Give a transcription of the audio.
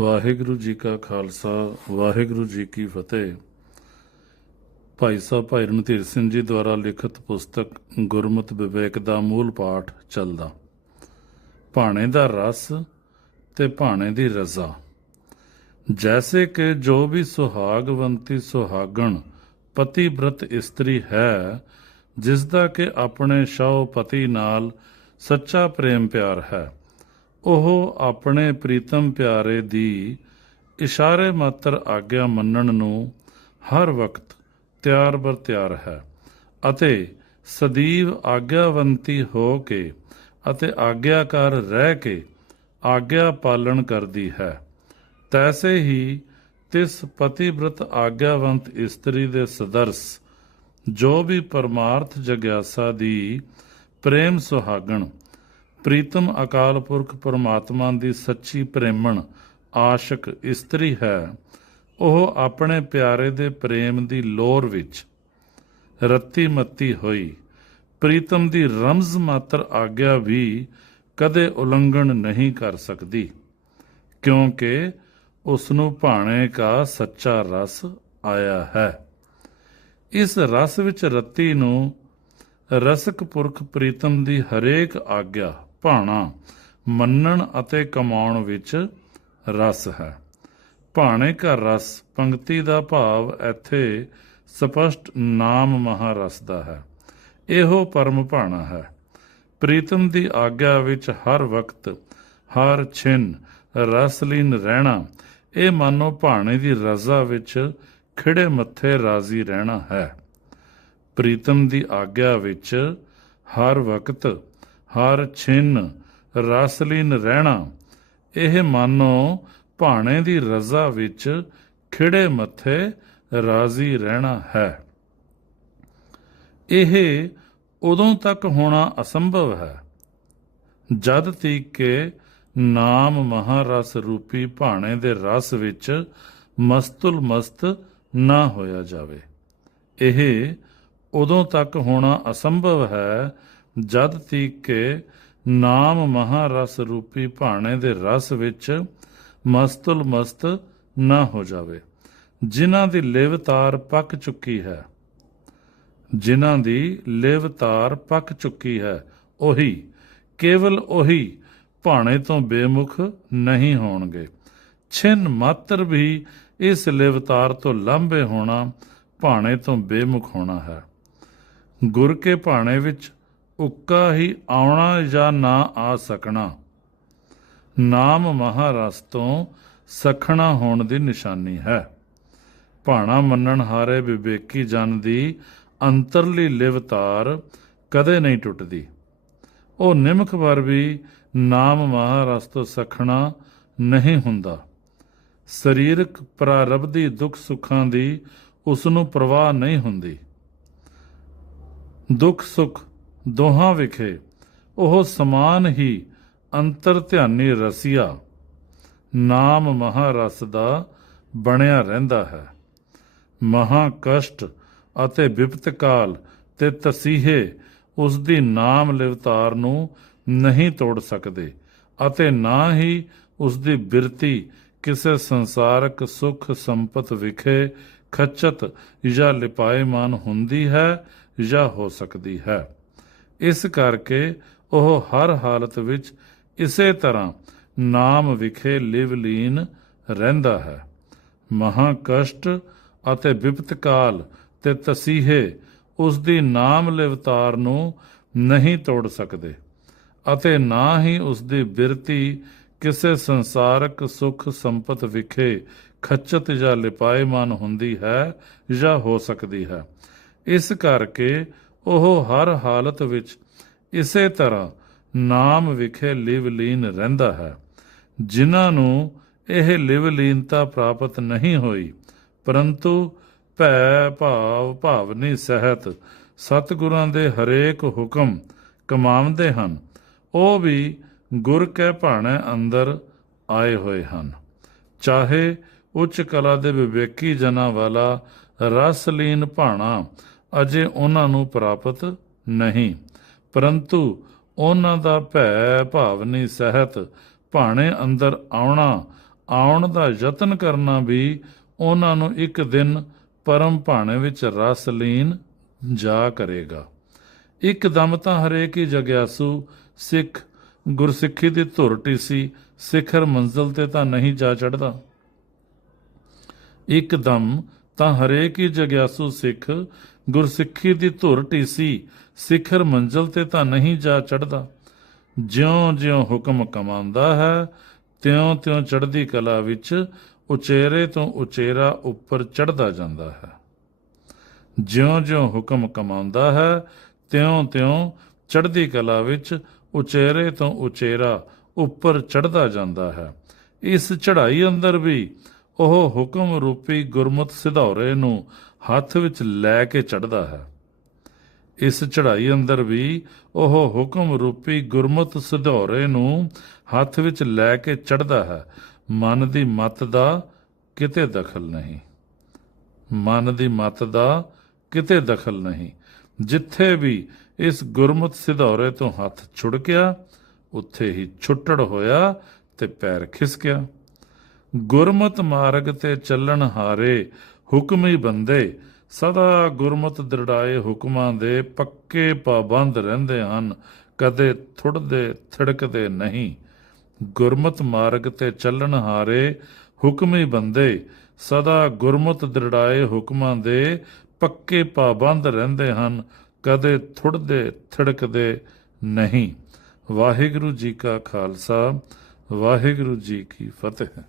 ਵਾਹਿਗੁਰੂ ਜੀ ਕਾ ਖਾਲਸਾ, ਵਾਹਿਗੁਰੂ ਜੀ ਕੀ ਫਤਿਹ। ਭਾਈ ਸਾਹਿਬ ਭਾਈ ਰਣਧੀਰ ਸਿੰਘ ਜੀ ਦੁਆਰਾ ਲਿਖਤ ਪੁਸਤਕ ਗੁਰਮਤਿ ਵਿਵੇਕ ਦਾ ਮੂਲ ਪਾਠ ਚੱਲਦਾ। ਭਾਣੇ ਦਾ ਰਸ ਤੇ ਭਾਣੇ ਦੀ ਰਜ਼ਾ। ਜੈਸੇ ਕਿ ਜੋ ਵੀ ਸੁਹਾਗਵੰਤੀ ਸੁਹਾਗਣ ਪਤੀ ਬ੍ਰਤ ਇਸਤਰੀ ਹੈ ਜਿਸ ਦਾ ਕਿ ਆਪਣੇ ਸ਼ਾਹ ਪਤੀ ਨਾਲ ਸੱਚਾ ਪ੍ਰੇਮ ਪਿਆਰ ਹੈ। ਉਹ ਆਪਣੇ ਪ੍ਰੀਤਮ ਪਿਆਰੇ ਦੀ ਇਸ਼ਾਰੇ ਮਾਤਰ ਆਗਿਆ ਮੰਨਣ ਨੂੰ ਹਰ ਵਕਤ ਤਿਆਰ ਬਰ ਤਿਆਰ ਹੈ ਅਤੇ ਸਦੀਵ ਆਗਿਆਵੰਤੀ ਹੋ ਕੇ ਅਤੇ ਆਗਿਆਕਾਰ ਰਹਿ ਕੇ ਆਗਿਆ ਪਾਲਣ ਕਰਦੀ ਹੈ। ਤੈਸੇ ਹੀ ਤਿਸ ਪਤੀਵ੍ਰਤ ਆਗਿਆਵੰਤ ਇਸਤਰੀ ਦੇ ਸਦਰਸ ਜੋ ਵੀ ਪਰਮਾਰਥ ਜਗਿਆਸਾ ਦੀ ਪ੍ਰੇਮ ਸੁਹਾਗਣ ਪ੍ਰੀਤਮ ਅਕਾਲ ਪੁਰਖ ਪਰਮਾਤਮਾ ਦੀ ਸੱਚੀ ਪ੍ਰੇਮਣ, ਆਸ਼ਿਕ ਇਸਤਰੀ ਹੈ। ਉਹ ਆਪਣੇ ਪਿਆਰੇ ਦੇ ਪ੍ਰੇਮ ਦੀ ਲੋਰ ਵਿੱਚ ਰੱਤੀ ਮੱਤੀ ਹੋਈ। ਪ੍ਰੀਤਮ ਦੀ ਰਮਜ਼ ਮਾਤਰ ਆਗਿਆ ਵੀ ਕਦੇ ਉਲੰਘਣ ਨਹੀਂ ਕਰ ਸਕਦੀ, ਕਿਉਂਕਿ ਉਸ ਨੂੰ ਭਾਣੇ ਕਾ ਸੱਚਾ ਰਸ ਆਇਆ ਹੈ। ਇਸ ਰਸ ਵਿੱਚ ਰੱਤੀ ਨੂੰ ਰਸਕ ਪੁਰਖ ਪ੍ਰੀਤਮ ਦੀ ਹਰੇਕ ਆਗਿਆ ਭਾਣਾ ਮੰਨਣ ਅਤੇ ਕਮਾਉਣ ਵਿੱਚ ਰਸ ਹੈ। ਭਾਣੇ ਕਾ ਰਸ ਪੰਕਤੀ ਦਾ ਭਾਵ ਇੱਥੇ ਸਪਸ਼ਟ ਨਾਮ ਮਹਾਰਸ ਦਾ ਹੈ। ਇਹੋ ਪਰਮ ਭਾਣਾ ਹੈ। ਪ੍ਰੀਤਮ ਦੀ ਆਗਿਆ ਵਿੱਚ ਹਰ ਵਕਤ, ਹਰ ਛਿਨ ਰਸਲੀਨ ਰਹਿਣਾ, ਇਹ ਮਾਨੋ ਭਾਣੇ ਦੀ ਰਜ਼ਾ ਵਿੱਚ ਖਿੜੇ ਮੱਥੇ ਰਾਜ਼ੀ ਰਹਿਣਾ ਹੈ। ਪ੍ਰੀਤਮ ਦੀ ਆਗਿਆ ਵਿੱਚ ਹਰ ਵਕਤ ਹਰ ਛਿਨ ਰਸਲੀਨ ਰਹਿਣਾ। ਇਹ ਮਾਨੋ ਭਾਣੇ ਦੀ ਰਜ਼ਾ ਵਿੱਚ ਖਿੜੇ ਮੱਥੇ ਰਾਜ਼ੀ ਰਹਿਣਾ ਹੈ। ਇਹ ਉਦੋਂ ਤੱਕ ਹੋਣਾ ਅਸੰਭਵ ਹੈ, ਜਦ ਤੀਕ ਕਿ ਨਾਮ ਮਹਾਰਸ ਰੂਪੀ ਭਾਣੇ ਦੇ ਰਸ ਵਿੱਚ ਮਸਤੁਲ ਮਸਤ ਨਾ ਹੋਇਆ ਜਾਵੇ। ਇਹ ਉਦੋਂ ਤੱਕ ਹੋਣਾ ਅਸੰਭਵ ਹੈ ਜਦ ਤੀਕ ਕਿ ਨਾਮ ਮਹਾਰਸ ਰੂਪੀ ਭਾਣੇ ਦੇ ਰਸ ਵਿੱਚ ਮਸਤੁਲ ਮਸਤ ਨਾ ਹੋ ਜਾਵੇ। ਜਿਨ੍ਹਾਂ ਦੀ ਲਿਵ ਤਾਰ ਪੱਕ ਚੁੱਕੀ ਹੈ, ਜਿਨ੍ਹਾਂ ਦੀ ਲਿਵ ਤਾਰ ਪੱਕ ਚੁੱਕੀ ਹੈ, ਉਹੀ, ਕੇਵਲ ਉਹੀ ਭਾਣੇ ਤੋਂ ਬੇਮੁਖ ਨਹੀਂ ਹੋਣਗੇ। ਛਿਨ ਮਾਤਰ ਵੀ ਇਸ ਲਿਵ ਤਾਰ ਤੋਂ ਲਾਂਭੇ ਹੋਣਾ ਭਾਣੇ ਤੋਂ ਬੇਮੁਖ ਹੋਣਾ ਹੈ। ਗੁਰ ਕੇ ਭਾਣੇ ਵਿੱਚ ਉੱਕਾ ਹੀ ਆਉਣਾ ਜਾਂ ਨਾ ਆ ਸਕਣਾ। ਨਾਮ ਮਹਾਰਸ ਤੋਂ ਸਖਣਾ ਹੋਣ ਦੀ ਨਿਸ਼ਾਨੀ ਹੈ। ਭਾਣਾ ਮੰਨਣ ਹਾਰੇ ਵਿਵੇਕੀ ਜਨ ਦੀ ਅੰਤਰਲੀ ਲਿਵਤਾਰ ਕਦੇ ਨਹੀਂ ਟੁੱਟਦੀ। ਉਹ ਨਿਮਖ ਵਰ ਵੀ ਨਾਮ ਮਹਾਰਸ ਤੋਂ ਸਖਣਾ ਨਹੀਂ ਹੁੰਦਾ। ਸਰੀਰਕ ਪ੍ਰਾਰਬਧੀ ਦੁੱਖ ਸੁੱਖਾਂ ਦੀ ਉਸ ਨੂੰ ਪ੍ਰਵਾਹ ਨਹੀਂ ਹੁੰਦੀ। ਦੁੱਖ ਸੁੱਖ ਦੋਹਾਂ ਵਿਖੇ ਉਹ ਸਮਾਨ ਹੀ ਅੰਤਰ ਧਿਆਨੀ ਰਸੀਆ। ਨਾਮ ਮਹਾਰਸ ਦਾ ਬਣਿਆ ਰਹਿੰਦਾ ਹੈ। ਮਹਾ ਕਸ਼ਟ ਅਤੇ ਵਿਪਤ ਕਾਲ ਤੇ ਤਸੀਹੇ ਉਸ ਦੀ ਨਾਮ ਲਿਵਤਾਰ ਨੂੰ ਨਹੀਂ ਤੋੜ ਸਕਦੇ ਅਤੇ ਨਾ ਹੀ ਉਸ ਦੀ ਬਿਰਤੀ ਕਿਸੇ ਸੰਸਾਰਕ ਸੁਖ ਸੰਪਤ ਵਿਖੇ ਖਚਤ ਜਾਂ ਲਿਪਾਇਮਾਨ ਹੁੰਦੀ ਹੈ ਜਾਂ ਹੋ ਸਕਦੀ ਹੈ। ਇਸ ਕਰਕੇ ਉਹ ਹਰ ਹਾਲਤ ਵਿੱਚ ਇਸੇ ਤਰ੍ਹਾਂ ਨਾਮ ਵਿਖੇ ਲਿਵਲੀਨ ਰਹਿੰਦਾ ਹੈ। ਮਹਾ ਕਸ਼ਟ ਅਤੇ ਵਿਪਤ ਕਾਲ ਤੇ ਤਸੀਹੇ ਉਸ ਦੀ ਨਾਮ ਲਿਵਤਾਰ ਨੂੰ ਨਹੀਂ ਤੋੜ ਸਕਦੇ ਅਤੇ ਨਾ ਹੀ ਉਸ ਦੀ ਬਿਰਤੀ ਕਿਸੇ ਸੰਸਾਰਕ ਸੁਖ ਸੰਪਤ ਵਿਖੇ ਖੱਚਤ ਜਾਂ ਲਿਪਾਇਮਾਨ ਹੁੰਦੀ ਹੈ ਜਾਂ ਹੋ ਸਕਦੀ ਹੈ। ਇਸ ਕਰਕੇ ਉਹ ਹਰ ਹਾਲਤ ਵਿੱਚ ਇਸੇ ਤਰ੍ਹਾਂ ਨਾਮ ਵਿਖੇ ਲਿਵਲੀਨ ਰਹਿੰਦਾ ਹੈ। ਜਿਨ੍ਹਾਂ ਨੂੰ ਇਹ ਲਿਵਲੀਨਤਾ ਪ੍ਰਾਪਤ ਨਹੀਂ ਹੋਈ, ਪਰੰਤੂ ਭੈ ਭਾਵ ਭਾਵਨੀ ਸਹਿਤ ਸਤਿਗੁਰਾਂ ਦੇ ਹਰੇਕ ਹੁਕਮ ਕਮਾਉਂਦੇ ਹਨ। ਉਹ ਵੀ ਗੁਰ ਕੇ ਭਾਣੇ ਅੰਦਰ ਆਏ ਹੋਏ ਹਨ। ਚਾਹੇ ਉੱਚ ਕਲਾ ਦੇ ਵਿਵੇਕੀ ਜਨਾਂ ਵਾਲਾ ਰਸਲੀਨ ਭਾਣਾ ਅਜੇ ਉਹਨਾਂ ਨੂੰ ਪ੍ਰਾਪਤ ਨਹੀਂ। ਪਰੰਤੂ ਉਹਨਾਂ ਦਾ ਭੈ ਭਾਵਨੀ ਸਹਿਤ ਭਾਣੇ ਅੰਦਰ ਆਉਣਾ, ਆਉਣ ਦਾ ਯਤਨ ਕਰਨਾ ਵੀ ਉਹਨਾਂ ਨੂੰ ਇੱਕ ਦਿਨ ਪਰਮ ਭਾਣੇ ਵਿੱਚ ਰਸ ਲੀਨ ਜਾ ਕਰੇਗਾ। ਇੱਕ ਦਮ ਤਾਂ ਹਰੇਕ ਹੀ ਜਗਿਆਸੂ ਸਿੱਖ ਗੁਰਸਿੱਖੀ ਦੀ ਧੁਰ ਟੀਸੀ ਸਿਖਰ ਮੰਜ਼ਲ ਤੇ ਤਾਂ ਨਹੀਂ ਜਾ ਚੜਦਾ ਇੱਕਦਮ ਤਾਂ ਹਰੇਕ ਹੀ ਜਗਿਆਸੂ ਸਿੱਖ ਗੁਰਸਿੱਖੀ ਦੀ ਧੁਰ ਟੀਸੀ ਸਿਖਰ ਮੰਜ਼ਲ ਤੇ ਤਾਂ ਨਹੀਂ ਜਾ ਚੜਦਾ ਜਿਉਂ-ਜਿਉਂ ਹੁਕਮ ਕਮਾਉਂਦਾ ਹੈ, ਤਿਉਂ-ਤਿਉਂ ਚੜ੍ਹਦੀ ਕਲਾ ਵਿੱਚ ਉਚੇਰੇ ਤੋਂ ਉਚੇਰਾ ਉੱਪਰ ਚੜ੍ਹਦਾ ਜਾਂਦਾ ਹੈ। ਜਿਉਂ-ਜਿਉਂ ਹੁਕਮ ਕਮਾਉਂਦਾ ਹੈ, ਤਿਉਂ-ਤਿਉਂ ਚੜ੍ਹਦੀ ਕਲਾ ਵਿੱਚ ਉਚੇਰੇ ਤੋਂ ਉਚੇਰਾ ਉੱਪਰ ਚੜ੍ਹਦਾ ਜਾਂਦਾ ਹੈ। ਇਸ ਚੜ੍ਹਾਈ ਅੰਦਰ ਵੀ ਉਹ ਹੁਕਮ ਰੂਪੀ ਗੁਰਮਤ ਸਿਧੌਰੇ ਨੂੰ ਹੱਥ ਵਿੱਚ ਲੈ ਕੇ ਚੜ੍ਹਦਾ ਹੈ। ਇਸ ਚੜ੍ਹਾਈ ਅੰਦਰ ਵੀ ਉਹ ਹੁਕਮ ਰੂਪੀ ਗੁਰਮਤ ਸਿਧੌਰੇ ਨੂੰ ਹੱਥ ਵਿੱਚ ਲੈ ਕੇ ਚੜ੍ਹਦਾ ਹੈ। ਮਨ ਦੀ ਮਤ ਦਾ ਕਿਤੇ ਦਖਲ ਨਹੀਂ। ਮਨ ਦੀ ਮਤ ਦਾ ਕਿਤੇ ਦਖਲ ਨਹੀਂ। ਜਿੱਥੇ ਵੀ ਇਸ ਗੁਰਮਤ ਸਿਧੌਰੇ ਤੋਂ ਹੱਥ ਛੁੜ ਗਿਆ ਉੱਥੇ ਹੀ ਛੁੱਟੜ ਹੋਇਆ ਤੇ ਪੈਰ ਖਿਸਕਿਆ। ਗੁਰਮਤ ਮਾਰਗ ਤੇ ਚੱਲਣ ਹਾਰੇ ਹੁਕਮੀ ਬੰਦੇ, ਸਦਾ ਗੁਰਮਤ ਦ੍ਰਿੜਾਏ ਹੁਕਮਾਂ ਦੇ ਪੱਕੇ ਪਾਬੰਦ ਰਹਿੰਦੇ ਹਨ, ਕਦੇ ਥੁੜਦੇ, ਥਿੜਕਦੇ ਨਹੀਂ। ਗੁਰਮਤ ਮਾਰਗ ਤੇ ਚੱਲਣ ਹਾਰੇ ਹੁਕਮੀ ਬੰਦੇ, ਸਦਾ ਗੁਰਮਤ ਦ੍ਰਿੜਾਏ ਹੁਕਮਾਂ ਦੇ ਪੱਕੇ ਪਾਬੰਦ ਰਹਿੰਦੇ ਹਨ, ਕਦੇ ਥੁੜਦੇ, ਥਿੜਕਦੇ ਨਹੀਂ। ਵਾਹਿਗੁਰੂ ਜੀ ਕਾ ਖਾਲਸਾ, ਵਾਹਿਗੁਰੂ ਜੀ ਕੀ ਫਤਿਹ।